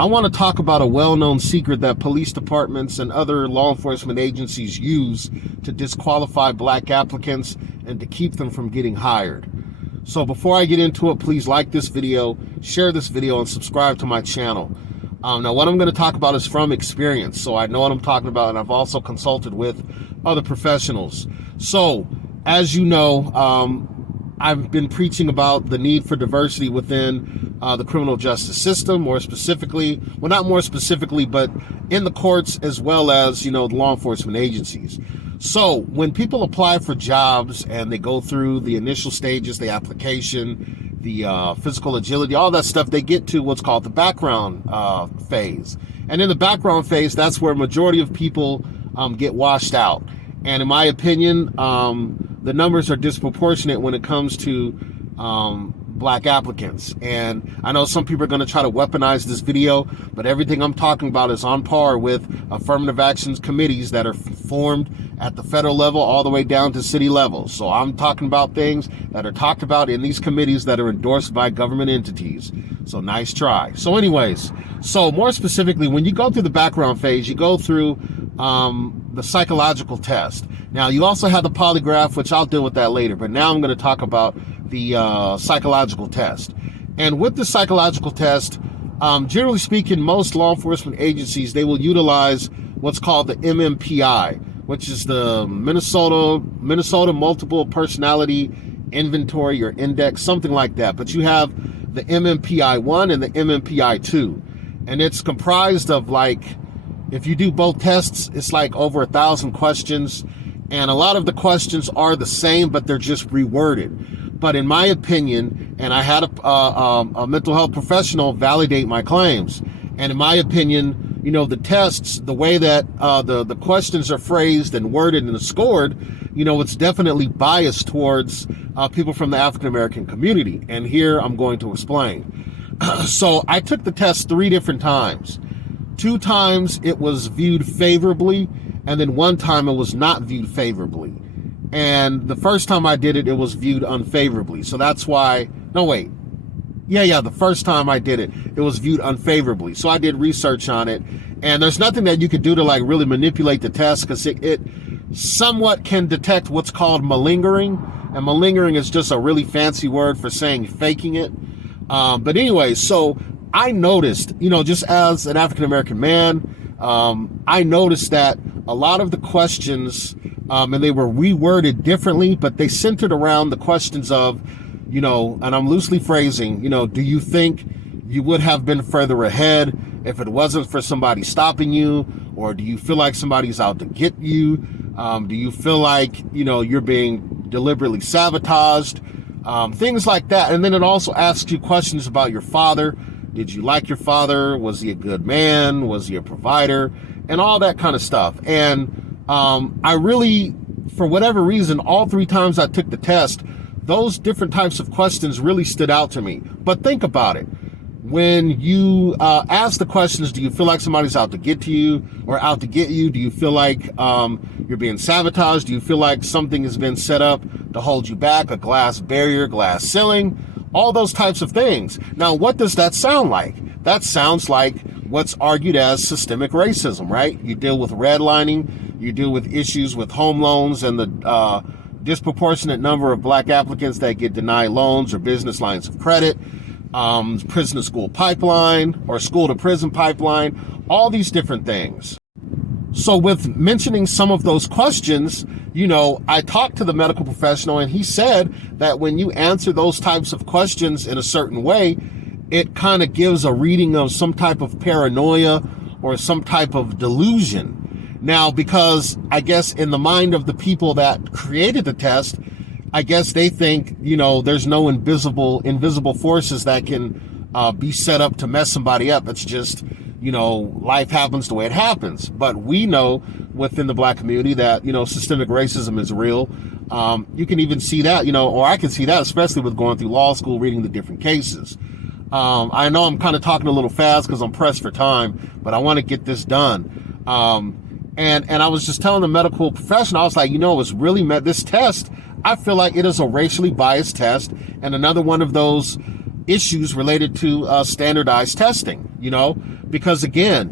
I want to talk about a well-known secret that police departments and other law enforcement agencies use to disqualify black applicants and to keep them from getting hired. So before I get into it, please like this video, share this video, and subscribe to my channel. Now, what I'm going to talk about is from experience, so I know what I'm talking about, and I've also consulted with other professionals. So, as you know, I've been preaching about the need for diversity within the criminal justice system, more specifically, well, not more specifically, but in the courts as well as, the law enforcement agencies. So when people apply for jobs and they go through the initial stages, the application, the physical agility, all that stuff, they get to what's called the background phase. And in the background phase, that's where a majority of people get washed out. And in my opinion, the numbers are disproportionate when it comes to black applicants. And I know some people are going to try to weaponize this video, but everything I'm talking about is on par with affirmative actions committees that are formed at the federal level all the way down to city level. So I'm talking about things that are talked about in these committees that are endorsed by government entities. So nice try. So anyways, so more specifically, when you go through the background phase, you go through the psychological test. Now, you also have the polygraph, which I'll deal with that later, but now I'm going to talk about the psychological test. And with the psychological test, generally speaking, most law enforcement agencies, they will utilize what's called the MMPI, which is the Minnesota Multiple Personality Inventory or Index, something like that. But you have the MMPI-1 and the MMPI-2, and it's comprised of, like, if you do both tests, it's like over 1,000 questions, and a lot of the questions are the same, but they're just reworded. But in my opinion, and I had a mental health professional validate my claims, and in my opinion, the tests, the way that the questions are phrased and worded and scored, it's definitely biased towards people from the African American community. And here I'm going to explain. So I took the test 3 different times. 2 times it was viewed favorably, and then 1 time it was not viewed favorably. And the first time I did it, it was viewed unfavorably. So that's why, no wait. Yeah, the first time I did it, it was viewed unfavorably. So I did research on it, and there's nothing that you could do to like really manipulate the test, because it somewhat can detect what's called malingering. And malingering is just a really fancy word for saying faking it. But anyway, so I noticed, just as an African-American man, I noticed that a lot of the questions, and they were reworded differently, but they centered around the questions of, and I'm loosely phrasing, do you think you would have been further ahead if it wasn't for somebody stopping you? Or do you feel like somebody's out to get you? Do you feel like, you're being deliberately sabotaged? Things like that. And then it also asks you questions about your father. Did you like your father? Was he a good man? Was he a provider? And all that kind of stuff. And I really, for whatever reason, all 3 times I took the test, those different types of questions really stood out to me. But think about it. When you ask the questions, do you feel like somebody's out to get to you or out to get you? Do you feel like you're being sabotaged? Do you feel like something has been set up to hold you back? A glass barrier, glass ceiling, all those types of things. Now, what does that sound like? That sounds like what's argued as systemic racism, right? You deal with redlining, you deal with issues with home loans and the disproportionate number of black applicants that get denied loans or business lines of credit, prison to school pipeline or school to prison pipeline, all these different things. So with mentioning some of those questions, I talked to the medical professional, and he said that when you answer those types of questions in a certain way, it kind of gives a reading of some type of paranoia or some type of delusion. Now, because I guess in the mind of the people that created the test, I guess they think, there's no invisible forces that can be set up to mess somebody up. It's just, life happens the way it happens. But we know within the black community that, systemic racism is real. You can even see that, or I can see that, especially with going through law school, reading the different cases. I know I'm kind of talking a little fast because I'm pressed for time, but I want to get this done. And I was just telling the medical professional, I was like, it's really this test, I feel like it is a racially biased test, and another one of those issues related to standardized testing, because again,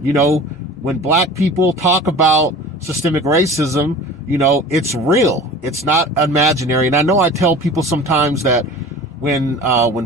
when black people talk about systemic racism, it's real. It's not imaginary. And I know I tell people sometimes that when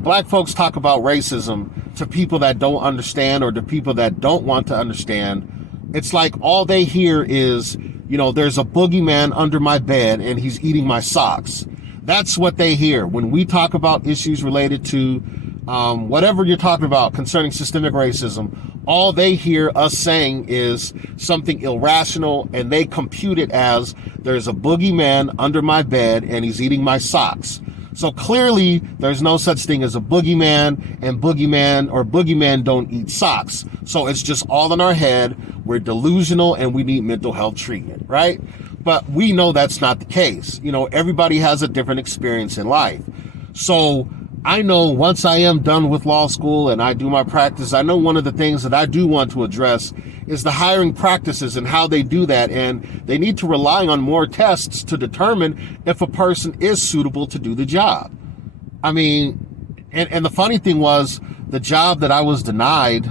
black folks talk about racism to people that don't understand or to people that don't want to understand, it's like all they hear is, there's a boogeyman under my bed and he's eating my socks. That's what they hear when we talk about issues related to whatever you're talking about concerning systemic racism. All they hear us saying is something irrational, and they compute it as there's a boogeyman under my bed and he's eating my socks. So clearly there's no such thing as a boogeyman, and boogeyman don't eat socks. So it's just all in our head. We're delusional and we need mental health treatment, right? But we know that's not the case. Everybody has a different experience in life. So I know once I am done with law school and I do my practice, I know one of the things that I do want to address is the hiring practices and how they do that. And they need to rely on more tests to determine if a person is suitable to do the job. I mean, and the funny thing was, the job that I was denied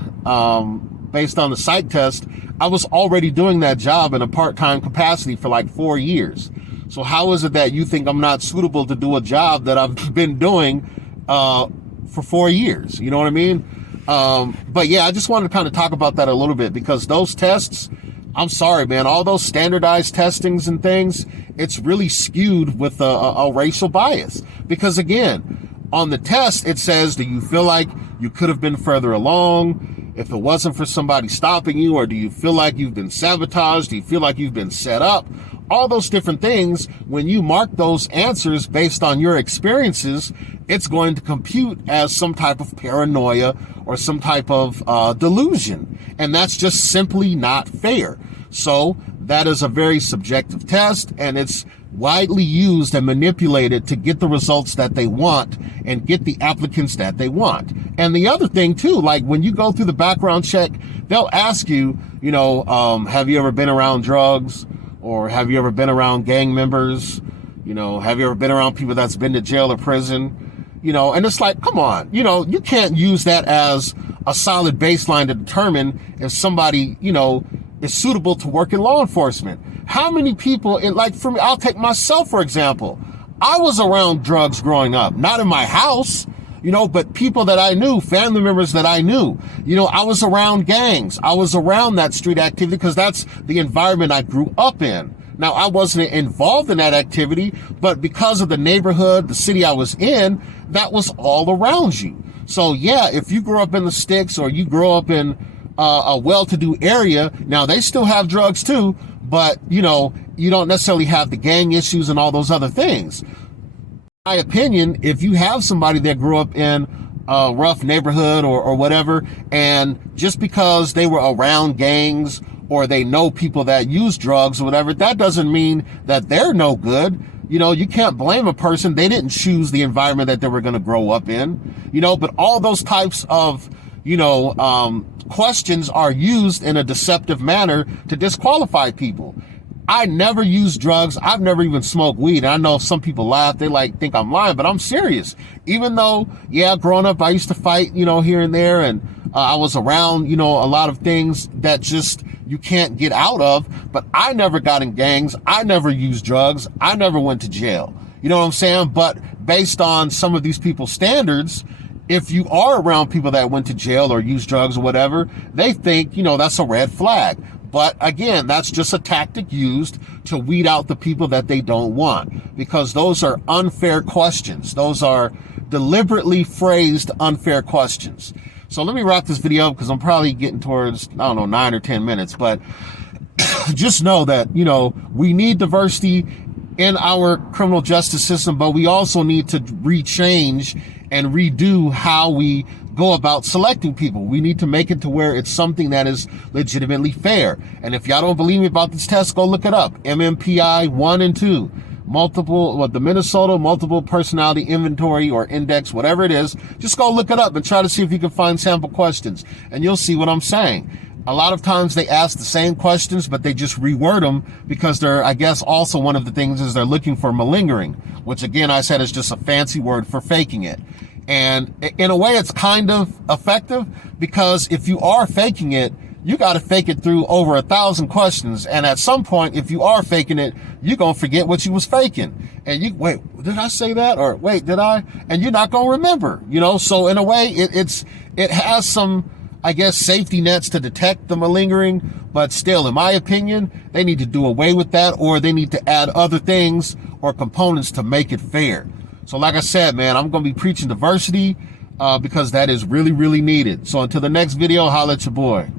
based on the psych test, I was already doing that job in a part-time capacity for like 4 years. So how is it that you think I'm not suitable to do a job that I've been doing for 4 years? You know what I mean? But yeah, I just wanted to kind of talk about that a little bit, because those tests, I'm sorry, man, all those standardized testings and things, it's really skewed with a racial bias. Because again, on the test, it says, do you feel like you could have been further along if it wasn't for somebody stopping you? Or do you feel like you've been sabotaged? Do you feel like you've been set up? All those different things, when you mark those answers based on your experiences, it's going to compute as some type of paranoia or some type of delusion. And that's just simply not fair. So that is a very subjective test, and it's widely used and manipulated to get the results that they want and get the applicants that they want. And the other thing too, like when you go through the background check, they'll ask you, have you ever been around drugs? Or have you ever been around gang members? Have you ever been around people that's been to jail or prison? And it's like, come on, you can't use that as a solid baseline to determine if somebody, is suitable to work in law enforcement. How many people, for me, I'll take myself, for example. I was around drugs growing up, not in my house, but people that I knew, family members that I knew, I was around gangs. I was around that street activity because that's the environment I grew up in. Now, I wasn't involved in that activity, but because of the neighborhood, the city I was in, that was all around you. So yeah, if you grow up in the sticks or you grow up in a well-to-do area, now they still have drugs too, but you don't necessarily have the gang issues and all those other things. In my opinion, if you have somebody that grew up in a rough neighborhood or whatever, and just because they were around gangs or they know people that use drugs or whatever, that doesn't mean that they're no good. You can't blame a person. They didn't choose the environment that they were going to grow up in, but all those types of, questions are used in a deceptive manner to disqualify people. I never use drugs. I've never even smoked weed. And I know some people laugh. They think I'm lying, but I'm serious. Even though, yeah, growing up, I used to fight, here and there. And I was around, a lot of things that just you can't get out of. But I never got in gangs. I never used drugs. I never went to jail. You know what I'm saying? But based on some of these people's standards, if you are around people that went to jail or used drugs or whatever, they think, that's a red flag. But again, that's just a tactic used to weed out the people that they don't want, because those are unfair questions. Those are deliberately phrased unfair questions. So let me wrap this video up because I'm probably getting towards, 9 or 10 minutes. But just know that, we need diversity in our criminal justice system, but we also need to rechange and redo how we go about selecting people. We need to make it to where it's something that is legitimately fair. And if y'all don't believe me about this test, go look it up. MMPI 1 and 2. The Minnesota Multiple Personality Inventory or Index, whatever it is. Just go look it up and try to see if you can find sample questions. And you'll see what I'm saying. A lot of times they ask the same questions, but they just reword them because they're, I guess also one of the things is they're looking for malingering, which again, I said is just a fancy word for faking it. And in a way, it's kind of effective, because if you are faking it, you got to fake it through over 1,000 questions. And at some point, if you are faking it, you're going to forget what you was faking. And you, wait, did I say that? Or wait, did I? And you're not going to remember, you know? So in a way, it has some, I guess, safety nets to detect the malingering, but still, in my opinion, they need to do away with that, or they need to add other things or components to make it fair. So like I said, man, I'm going to be preaching diversity, because that is really, really needed. So until the next video, holla at your boy.